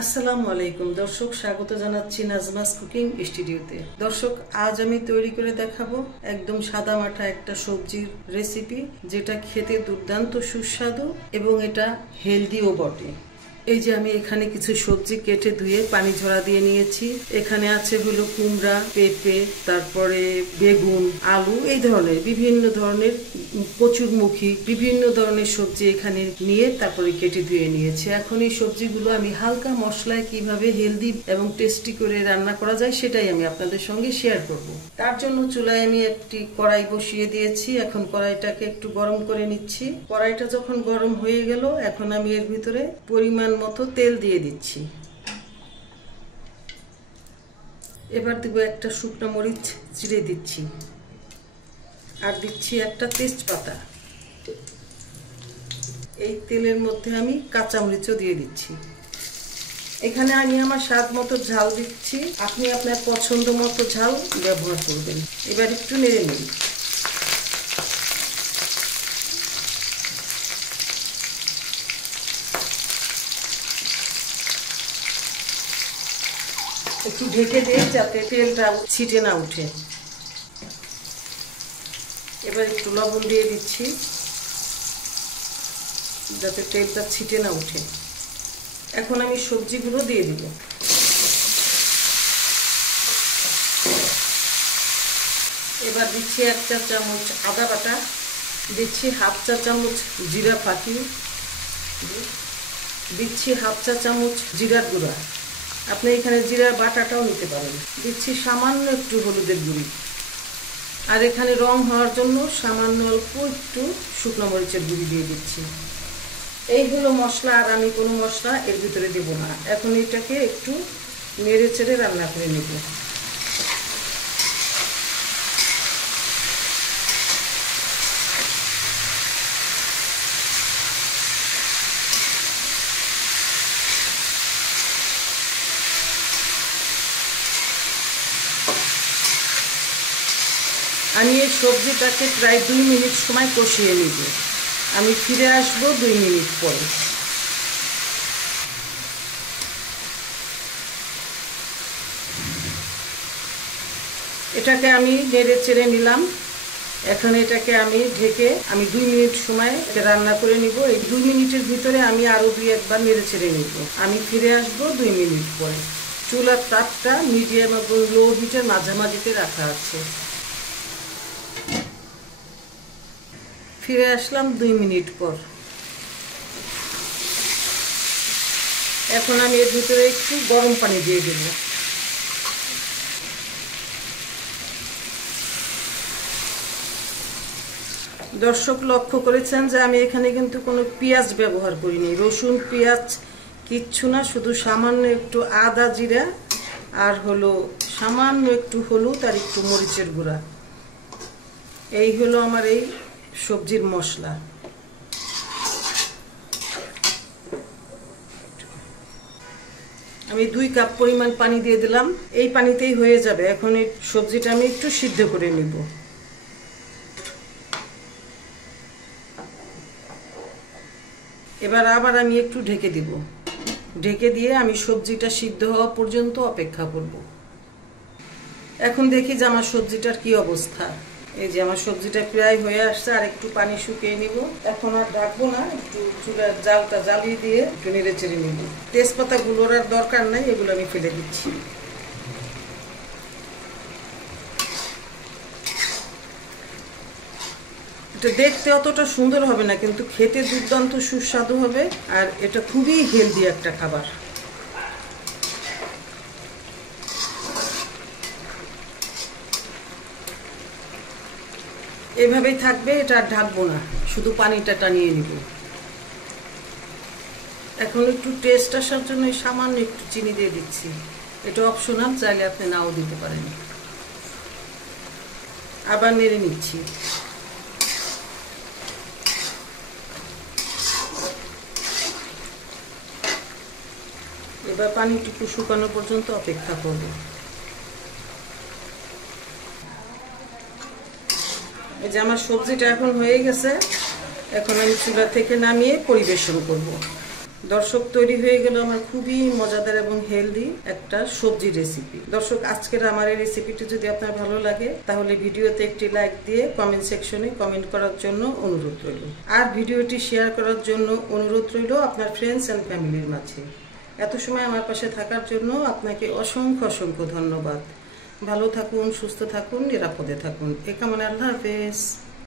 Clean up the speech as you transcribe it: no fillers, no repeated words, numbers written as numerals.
আসসালামু আলাইকুম দর্শক, স্বাগত জানাচ্ছি নাজমাস কুকিং স্টুডিওতে। দর্শক, আজ আমি তৈরি করে দেখাবো একদম সাদা মাঠা একটা সবজির রেসিপি, যেটা খেতে দুর্দান্ত সুস্বাদু এবং এটা হেলদিও বটে। এই যে আমি এখানে কিছু সবজি কেটে ধুয়ে পানি ঝরা দিয়ে নিয়েছি। এখানে আছে হলো কুমড়া, পেঁপে, তারপরে বেগুন, আলু, এই ধরনের বিভিন্ন ধরনের কচুরমুখী বিভিন্ন ধরনের সবজি এখানে নিয়ে তারপরে কেটে ধুয়ে নিয়েছি। এখন এই সবজিগুলো আমি হালকা মশলায় কিভাবে হেলদি এবং টেস্টি করে রান্না করা যায় সেটাই আমি আপনাদের সঙ্গে শেয়ার করব। তার জন্য চুলায় আমি একটি কড়াই বসিয়ে দিয়েছি। এখন কড়াইটাকে একটু গরম করে নিচ্ছি। কড়াইটা যখন গরম হয়ে গেল, এখন আমি এর ভিতরে পরিমাণ মতো তেল দিয়ে দিচ্ছি। এবার দেব একটা শুকনো মরিচ চিড়ে দিচ্ছি, আর দিচ্ছি একটা তেজপাতা। এই তেলের মধ্যে আমি কাঁচামরিচও দিয়ে দিচ্ছি। এখানে আমি আমার স্বাদ মতো ঝাল দিচ্ছি, আপনি আপনার পছন্দ মতো ঝাল ব্যবহার করবেন। এবার একটু নেড়ে নিন। একটু ঢেকে দিয়ে যাতে তেলটা ছিটে না উঠে। এবার একটু লবণ দিয়ে দিচ্ছি যাতে তেলটা ছিটে না উঠে। এখন আমি সবজিগুলো দিয়ে দিব। এবার দিচ্ছি 1 চা চামচ আদা বাটা, দিচ্ছি 1/2 চা চামচ জিরা ফাঁকি, দিচ্ছি 1/2 চা চামচ জিরার গুঁড়া, আপনি এখানে জিরার বাটাটাও নিতে পারেন। দিচ্ছি সামান্য একটু হলুদের গুঁড়ি, আর এখানে রং হওয়ার জন্য সামান্য অল্প একটু শুকনো মরিচের গুঁড়ি দিয়ে দিচ্ছি। এই হলো মশলা, আর আমি কোনো মশলা এর ভিতরে দেব না। এখন এটাকে একটু নেড়ে চেড়ে রান্না করে নেব। আমি এই সবজিটাকে প্রায় 2 মিনিট সময় কষিয়ে নিব। আমি ফিরে আসব 2 মিনিট পরে। এটাকে আমি নেড়ে চেড়ে নিলাম। এখন এটাকে আমি ঢেকে 2 মিনিট সময় রান্না করে নিব। এই 2 মিনিটের ভিতরে আমি আরো 2-1 বার নেড়ে চেড়ে নিব। আমি ফিরে আসব 2 মিনিট পরে। চুলার তাপটা মিডিয়াম এবং লো হিটের মাঝামাঝিতে রাখা আছে। ফিরে আসলাম 2 মিনিট পর। এখন আমি এর ভিতরে একটু গরম পানি দিয়ে দেব। দর্শক, লক্ষ্য করেছেন যে আমি এখানে কিন্তু কোনো পেঁয়াজ ব্যবহার করিনি, রসুন পেঁয়াজ কিচ্ছু না, শুধু সামান্য একটু আদা জিরা আর হলো সামান্য একটু হলুদ আর একটু মরিচের গুঁড়া। এই হলো আমার এই সবজির মশলা। আমি 2 কাপ পরিমাণ পানি দিয়ে দিলাম। এই পানিতেই হয়ে যাবে। এখন এই সবজিটা আমি একটু সিদ্ধ করে নিব। এবার আবার আমি একটু ঢেকে দিব। ঢেকে দিয়ে আমি সবজিটা সিদ্ধ হওয়া পর্যন্ত অপেক্ষা করব। এখন দেখি যে আমার সবজিটার কি অবস্থা। এই যে আমার সবজিটা প্রায় হয়ে আসছে, আর একটু পানি শুকিয়ে নিব। এখন আর ঢাকবো না, একটু চুলার জালটা জ্বালিয়ে দিয়ে একটু নেড়ে চেড়ে নিব। তেজপাতা গুলোর আর দরকার নাই, এগুলো আমি ফেলে দিচ্ছি। এটা দেখতে অতটা সুন্দর হবে না, কিন্তু খেতে দুর্দান্ত সুস্বাদু হবে, আর এটা খুবই হেলদি একটা খাবার। এভাবেই থাকবে, এটা আর ঢাকবো না, শুধু পানিটা টানিয়ে নিব। এখন একটু টেস্ট আসার জন্য সামান্য একটু চিনি দিয়ে দিচ্ছি। এটা অপশনাল, চাইলে আপনি নাও দিতে পারেন। আবার নেড়ে নিচ্ছি। এবার পানিটুকু শুকানো পর্যন্ত অপেক্ষা করব। এই যে আমার সবজিটা এখন হয়ে গেছে। এখন আমি চুলা থেকে নামিয়ে পরিবেশন করব। দর্শক, তৈরি হয়ে গেল আমার খুবই মজাদার এবং হেলদি একটা সবজি রেসিপি। দর্শক, আজকের আমার এই রেসিপিটি যদি আপনার ভালো লাগে তাহলে ভিডিওতে একটি লাইক দিয়ে কমেন্ট সেকশনে কমেন্ট করার জন্য অনুরোধ রইল। আর ভিডিওটি শেয়ার করার জন্য অনুরোধ রইল আপনার ফ্রেন্ডস অ্যান্ড ফ্যামিলির মাঝে। এত সময় আমার পাশে থাকার জন্য আপনাকে অসংখ্য অসংখ্য ধন্যবাদ। ভালো থাকুন, সুস্থ থাকুন, নিরাপদে থাকুন। এ কামনা, আল্লাহ হাফেজ।